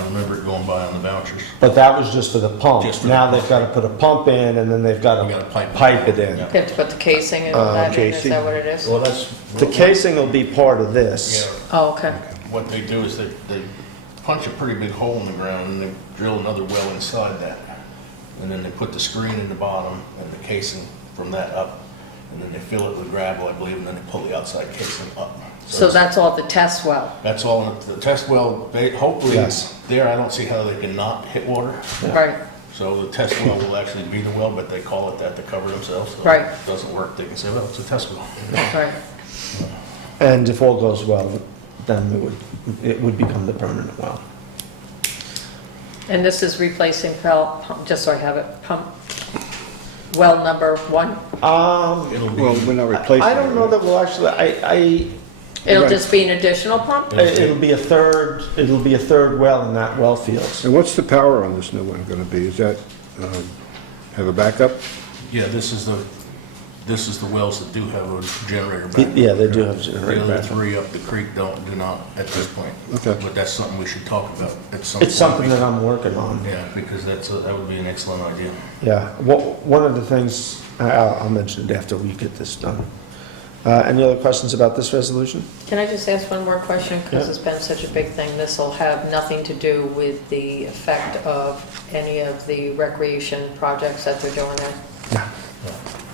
remember it going by on the vouchers. But that was just for the pump. Just for the Now pump. they've got to put a pump in, and then they've got We gotta to pipe it. pipe it in. Yeah. You have to put the casing and all that in, is casing. that what it is? Well, that's. The casing will be part of this. Yeah, Oh, okay. what they do is they punch a pretty big hole in the ground and they drill another well inside that. And then they put the screen in the bottom and the casing from that up. And then they fill it with gravel, I believe, and then they pull the outside casing up. So it's- that's all the test well? That's all, the test well, hopefully, Yes. there, I don't see how they can not hit water. Right, So the test well will actually be the well, but they call it that to cover themselves. So Right. if it doesn't work, they can say, well, it's a test well. right. And if all goes well, then it would become the permanent well. And this is replacing pump, just so I have it, pump, well number 1? It'll Well, be, we're not replacing it. I don't know that we'll actually, It'll Right. just be an additional pump? it'll be a third well in that well field. And what's the power on this new one gonna be? Is that, have a backup? yeah, this is the wells that do have a generator back. Yeah, they do have a generator The other back. three up the creek do not at this point. Okay. But that's something we should talk about at some point. It's something that I'm working on. Yeah, because that would be an excellent idea. Yeah, one of the things, I'll mention it after we get this done. Any other questions about this resolution? Can I just ask one more question, because Yeah. it's been such a big thing? This will have nothing to do with the effect of any of the recreation projects that they're doing there?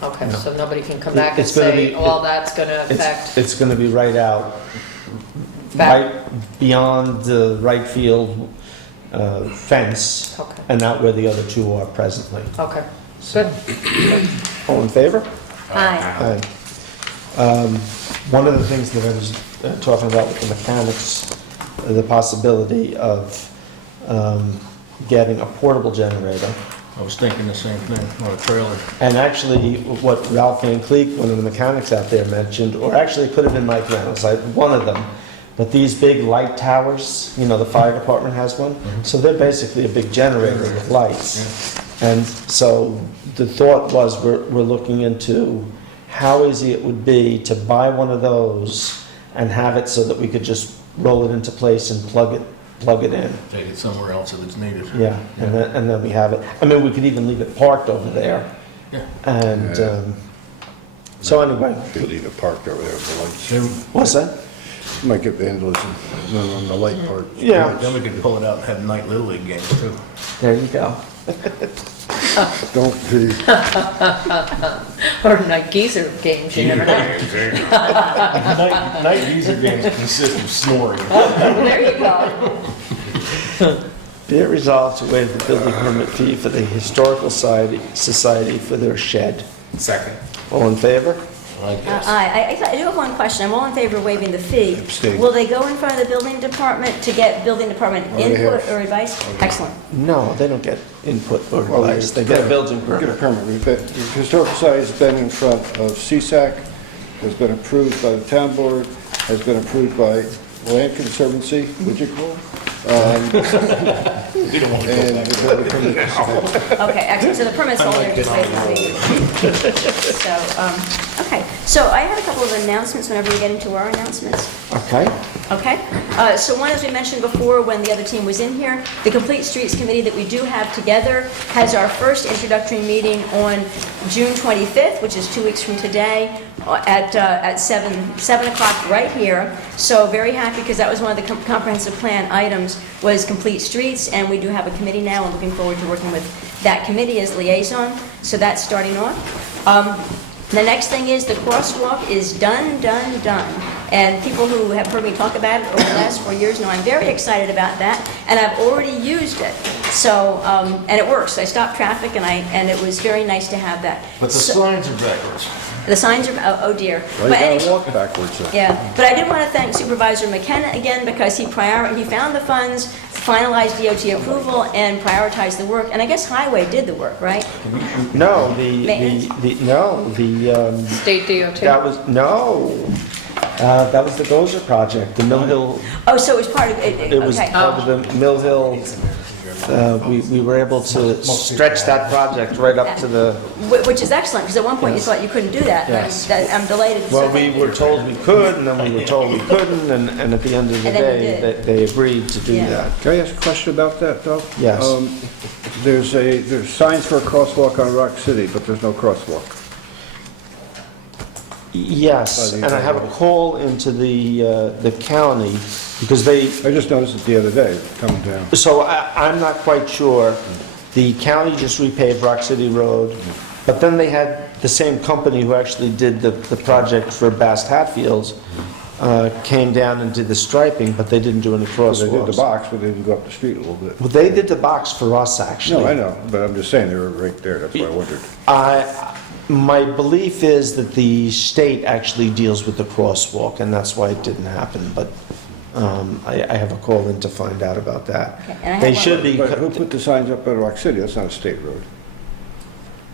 No. Okay, No. so nobody can come back and It's gonna say, be- well, that's going to affect... It's going to be right out, Back. right beyond the right field fence, Okay, and not where the other two are presently. okay, good. All in favor? Aye. Aye. One of the things that I was talking about with the mechanics, the possibility of getting a portable generator. I was thinking the same thing on a trailer. And actually, what Ralph Van Cleek, one of the mechanics out there mentioned, or actually it could have been Mike Reynolds, one of them, but these big light towers, the fire department has one, so they're basically a big generator with lights. And so the thought was, we're looking into how easy it would be to buy one of those and have it so that we could just roll it into place and plug it in. Take it somewhere else if it's needed. Yeah, and then we have it. I mean, we could even leave it parked over there. Yeah. And, Yeah. so anyway, They'll leave it parked over there with the lights. what's that? Might get vandalism on the light part. Yeah. Then we could pull it out and have night Little League games too. There you go. Don't be, Or night geezer games, you never know. Night geezer games consist of snoring. There you go. Be it resolved to waive the building permit fee for the Historical Society for their shed. Second. All in favor? I guess. Aye. I do have one question. I'm all in favor of waiving the fee. Abstain. Will they go in front of the building department to get building department Oh, they input have. or advice? Excellent. No, they don't get input or Well, advice. They get a building get a permit. permit. We've been, the Historical Society's been in front of CSAC, has been approved by the town board, has been approved by Land Conservancy, would you call it? We don't want to go And back. the building permit is back. Okay, excellent. So the permit's all there, just waiting for you. So, okay. So I had a couple of announcements whenever we get into our announcements. Okay. Okay, so one, as we mentioned before, when the other team was in here, the Complete Streets Committee that we do have together has our first introductory meeting on June 25th, which is 2 weeks from today, at 7 o'clock right here. So very happy, because that was one of the comprehensive plan items, was Complete Streets, and we do have a committee now, and looking forward to working with that committee as liaison. So that's starting off. The next thing is the crosswalk is done. And people who have heard me talk about it over the last 4 years know I'm very excited about that, and I've already used it. So, and it works. I stopped traffic, and it was very nice to have that. But the signs are backwards. The signs are, oh dear. Well, But you any- gotta walk backwards. Yeah, but I did want to thank Supervisor McKenna again, because he found the funds, finalized DOT approval, and prioritized the work. And I guess Highway did the work, right? No, Maintenance? State DOT. That was the Gozer project, the Mill Hill, Oh, so it was part of it. it was Okay. part of the Mill Hill. We were able to stretch that project right up to the, Which is excellent, because at one point you Yes. thought you couldn't do that. and Yes. I'm delighted. well, we were told we could, and then we were told we couldn't, and at the end of the And then you day, did. they agreed to do Yeah. that. Can I ask a question about that, though? Yes. There's signs for a crosswalk on Rock City, but there's no crosswalk. Yes, and I have a call into the county, because they, I just noticed it the other day, coming down. so I'm not quite sure. The county just repaved Rock City Road, but then they had the same company who actually did the project for Bass Hatfields, came down and did the striping, but they didn't do any They crosswalks. did the box, but they didn't go up the street a little bit. Well, they did the box for us, actually. No, I know, but I'm just saying, they were right there, that's why I wondered. My belief is that the state actually deals with the crosswalk, and that's why it didn't happen, but I have a call in to find out about that. Okay, and I have They one- should be, But who put the signs up at Rock City? That's not a state road.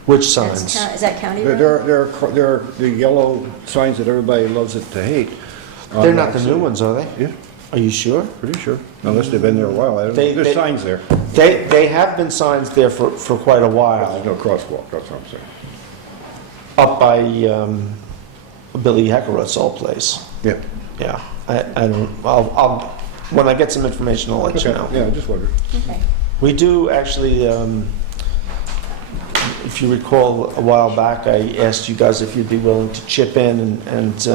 which That's signs? Is that county There road? there are the yellow signs that everybody loves it to hate. on They're not Rock the City. new ones, are they? Yeah, Are you sure? pretty sure, unless they've been there a while, I don't They- know, there's they- signs there. They have been signs there for quite a But while, there's no crosswalk, that's what I'm saying. up by Billy Heckerot's old place. Yeah. Yeah, I don't, I'll, when I get some information, I'll let you Okay, know. yeah, I just wondered. Okay. We do actually, if you recall, a while back, I asked you guys if you'd be willing to chip in and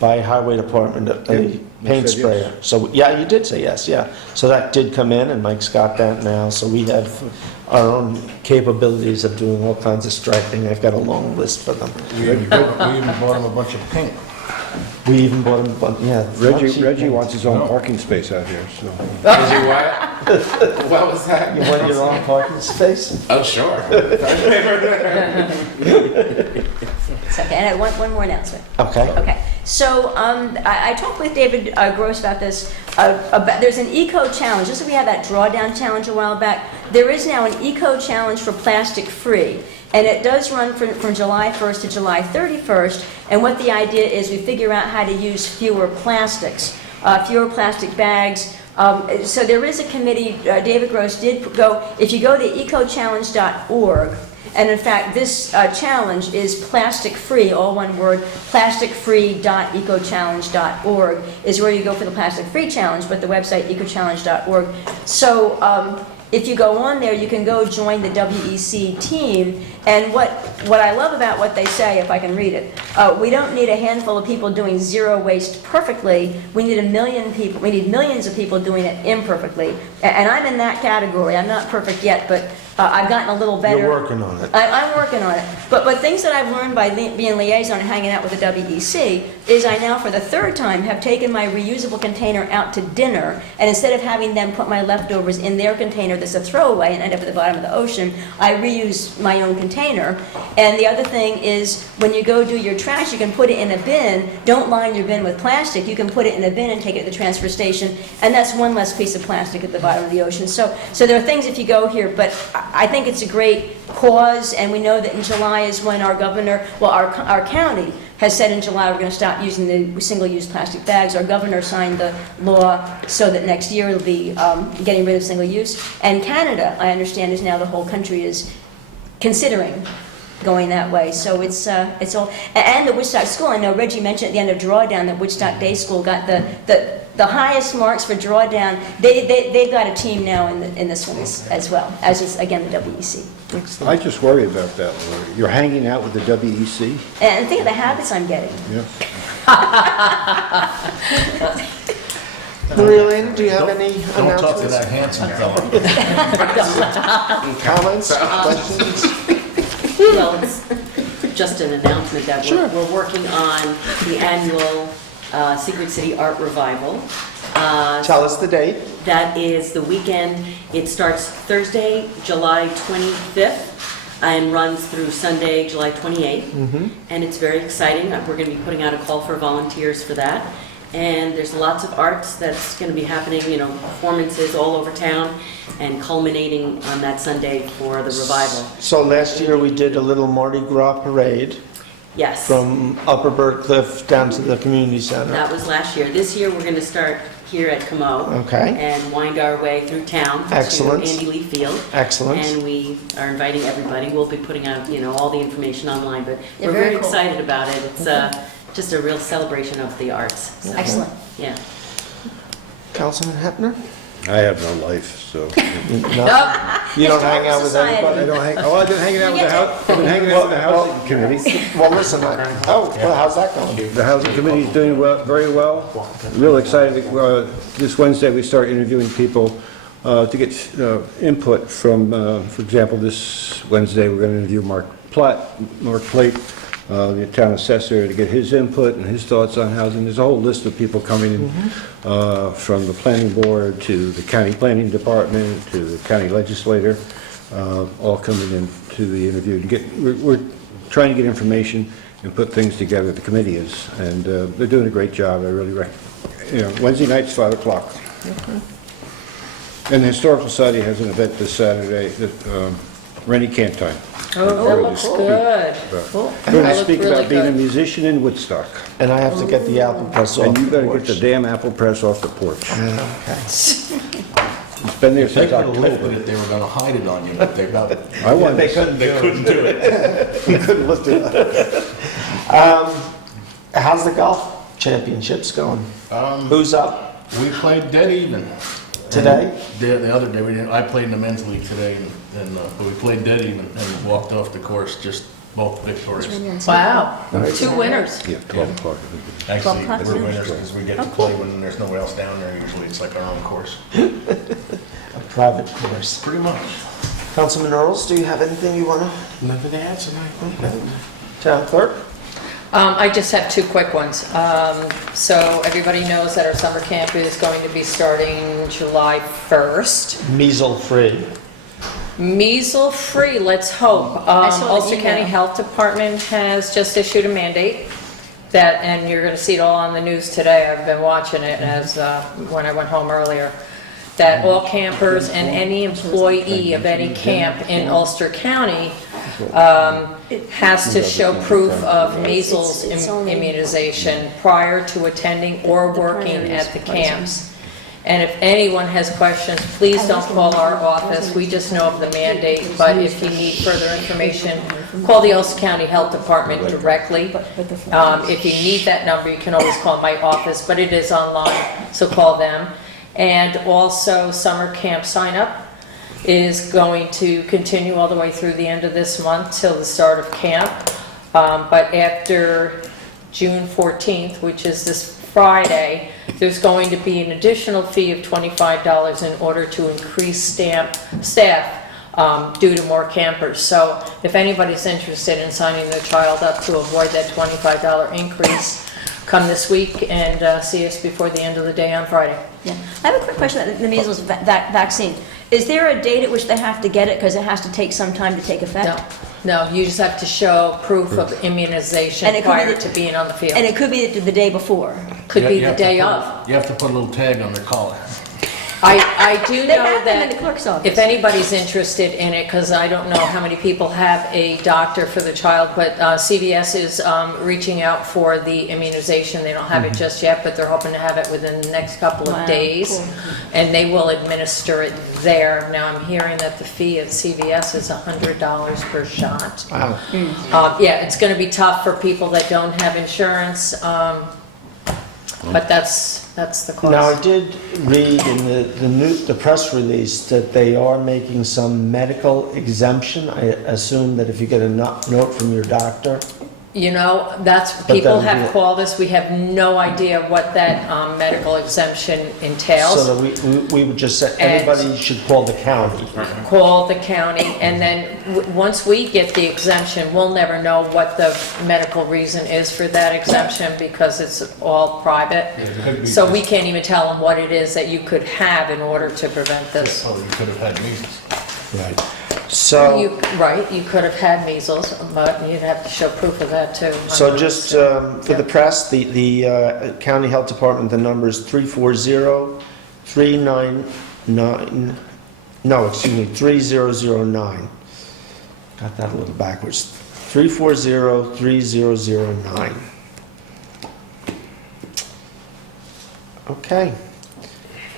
buy Highway Department a Yeah, you paint said sprayer. yes. So, yeah, you did say yes, yeah. So that did come in, and Mike's got that now, so we have our own capabilities of doing all kinds of striping. I've got a long list for them. We even bought him a bunch of paint. We even bought them, yeah. not cheap Reggie paint. wants his own parking space out here, so. Did you what? What was that? You want your own parking space? Oh, sure. It's okay, and I have one more announcement. Okay. Okay, so I talked with David Gross about this. There's an eco challenge, just like we had that drawdown challenge a while back. There is now an eco challenge for plastic free, and it does run from July 1st to July 31st. And what the idea is, we figure out how to use fewer plastics, fewer plastic bags. So there is a committee. David Gross did go. If you go to ecochallenge.org. And in fact, this challenge is plastic free, all one word, plasticfree.ecochallenge.org is where you go for the plastic free challenge, but the website ecochallenge.org. So if you go on there, you can go join the WEC team. And what I love about what they say, if I can read it, we don't need a handful of people doing zero waste perfectly. We need 1 million people. We need millions of people doing it imperfectly. And I'm in that category. I'm not perfect yet, but I've gotten a little better. You're working on it. I'm working on it. But things that I've learned by being liaison and hanging out with the WEC is I now, for the 3rd time, have taken my reusable container out to dinner, and instead of having them put my leftovers in their container that's a throwaway and end up at the bottom of the ocean, I reuse my own container. And the other thing is, when you go do your trash, you can put it in a bin. Don't line your bin with plastic. You can put it in a bin and take it to the transfer station, and that's one less piece of plastic at the bottom of the ocean. So there are things if you go here, but I think it's a great cause, and we know that in July is when our governor, well, our county has said in July we're going to stop using the single-use plastic bags. Our governor signed the law so that next year it'll be getting rid of single-use. And Canada, I understand, is now the whole country is considering going that way. So it's all, and the Woodstock School, I know Reggie mentioned at the end of Drawdown that Woodstock Day School got the the highest marks for drawdown, they've got a team now in this one as well, as is, again, the WEC. I just worry about that, Lori. You're hanging out with the WEC? And think of the habits I'm getting. Yeah. Maria Elena, do you have any Don't talk to announcements? that handsome fella. Comments, questions? Well, it's just an announcement that Sure. we're working on the annual Secret City Art Revival. Tell us the date. That is the weekend. It starts Thursday, July 25th, and runs through Sunday, July 28th. And it's very exciting. We're going to be putting out a call for volunteers for that. And there's lots of arts that's going to be happening, performances all over town, and culminating on that Sunday for the revival. So last year we did a little Mardi Gras parade Yes. from Upper Bird Cliff down to the community center. That was last year. This year, we're going to start here at Camo. Okay. And wind our way through town. Excellent. To Andy Lee Field. Excellent. And we are inviting everybody. We'll be putting out, all the information online, but Yeah, we're very very cool. excited about it. It's just a real celebration of the arts. So, Excellent. Yeah. Councilman Hepner? I have no life, so. No? You don't hang out with Society. I anybody? don't hang, I've been hanging out with the house, I've been hanging out with the housing committee. Well, listen, well, how's that going? The housing committee is doing well, very well. Real excited. This Wednesday, we start interviewing people to get input from, for example, this Wednesday, we're going to interview Mark Plate, the town assessor, to get his input and his thoughts on housing. There's a whole list of people coming in, from the planning board to the county planning department to the county legislator, all coming in to the interview. We're trying to get information and put things together. The committee is, and they're doing a great job. I really Wednesday nights, 5 o'clock. And the Historical Society has an event this Saturday, Rennie Cantine. Oh, that looks good. Cool. We're going That to looks speak really about being a good. musician in Woodstock. And I have to get the apple press off And you the better porch. get the damn apple press off the porch. Okay. It's been there They since could have lifted October. it, they were gonna hide it on you, but they got it. I won They this. couldn't do it. Couldn't do it. They couldn't lift it up. How's the golf championships going? Who's up We played dead even. today? The other day, I played in the men's league today, but we played dead even and walked off the course, just both victorious. Wow, 2 winners. Yeah, 12 o'clock. Actually, 12 we're o'clock. winners because we get to play when there's nobody else down there. Usually it's like our own course. A private course. Pretty much. Councilman Earls, do you have anything you want to? Nothing to add tonight. Town clerk? I just have 2 quick ones. So everybody knows that our summer camp is going to be starting July 1st. Measles-free. Measles-free, let's hope. I saw the Ulster County email. Health Department has just issued a mandate that, and you're going to see it all on the news today. I've been watching it as, when I went home earlier, that all campers and any employee of any camp in Ulster County has to show proof of measles It's only- immunization prior to attending or working at the camps. And if anyone has questions, please don't call our office. We just know of the mandate, but if you need further information, call the Ulster County Health Department directly. If you need that number, you can always call my office, but it is online, so call them. And also, summer camp sign-up is going to continue all the way through the end of this month till the start of camp. But after June 14th, which is this Friday, there's going to be an additional fee of $25 in order to increase staff due to more campers. So if anybody's interested in signing their child up to avoid that $25 increase, come this week and see us before the end of the day on Friday. Yeah. I have a quick question about the measles vaccine. Is there a date at which they have to get it because it has to take some time to take effect? No, you just have to show proof of immunization And it could be prior the- to being on the field. And it could be the day before. Could be You the have to day put- of. You have to put a little tag on their collar. I do They know have them in the that clerk's office. if anybody's interested in it, because I don't know how many people have a doctor for the child, but CVS is reaching out for the immunization. They don't have it just yet, but they're hoping to have it within the next couple of Wow, days. cool. And they will administer it there. Now, I'm hearing that the fee at CVS is $100 per shot. Wow. Yeah, it's going to be tough for people that don't have insurance. But that's the cost. Now, I did read in the press release that they are making some medical exemption. I assume that if you get a note from your doctor, You know, that's, But people that would have be- called us, we have no idea what that medical exemption entails. so that we would just say, And- anybody should call the county. Call the county, and then, once we get the exemption, we'll never know what the medical reason is for that exemption, because it's all private. So we can't even tell them what it is that you could have in order to prevent this. Oh, you could have had measles. Right. So, Right, you could have had measles, but you'd have to show proof of that too. so just for the press, the county health department, the number is 340-399, no, excuse me, 3009. Got that a little backwards. 340-3009. Okay.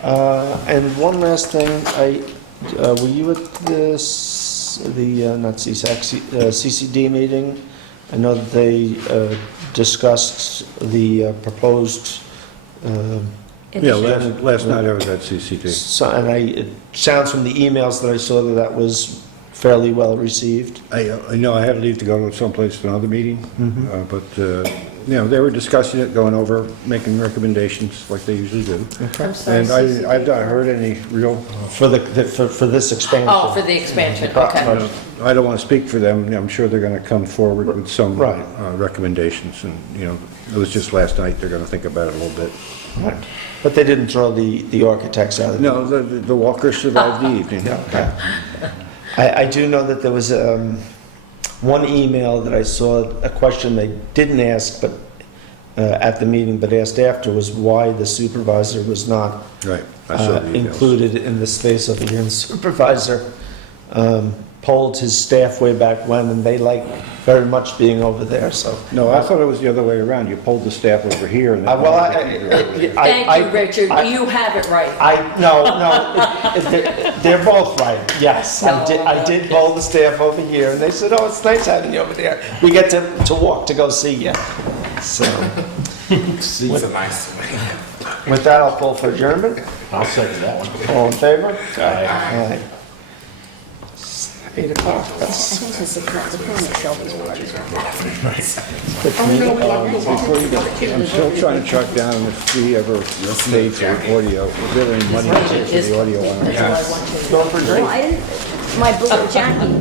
And one last thing, were you at not CSAC, CCD meeting? I know that they discussed the proposed, Yeah, last night I was at CCT. and it sounds from the emails that I saw that that was fairly well received. I know I had to leave to go to someplace to another meeting, but, you know, they were discussing it, going over, making recommendations like they usually do. I'm sorry, And CCD. I've not heard any real, For this expansion. Oh, for the expansion, okay. I don't want to speak for them. I'm sure they're going to come forward with some Right. recommendations, and, you know, it was just last night, they're going to think about it a little bit. Right. But they didn't throw the architects out of the... No, the walkers survived the evening. Okay. I do know that there was one email that I saw, a question they didn't ask but at the meeting, but asked after, was why the supervisor was not Right, I saw the emails. included in the space over here. And the supervisor polled his staff way back when, and they like very much being over there, so... No, I thought it was the other way around. You pulled the staff over here and... Well, Thank you, Richard, you have it right. No, they're both right, yes. I did poll the staff over here, and they said, oh, it's nice having you over there. We get to walk to go see you. So, She's a nice way. with that, I'll call for adjournment. I'll second that one. All in favor? Aye. 8 o'clock, that's... Before you go, I'm still trying to track down if we ever paid for audio. Was there any money for the audio on it? That's all I want to. Going for a drink? No, I didn't, my book, Jackie.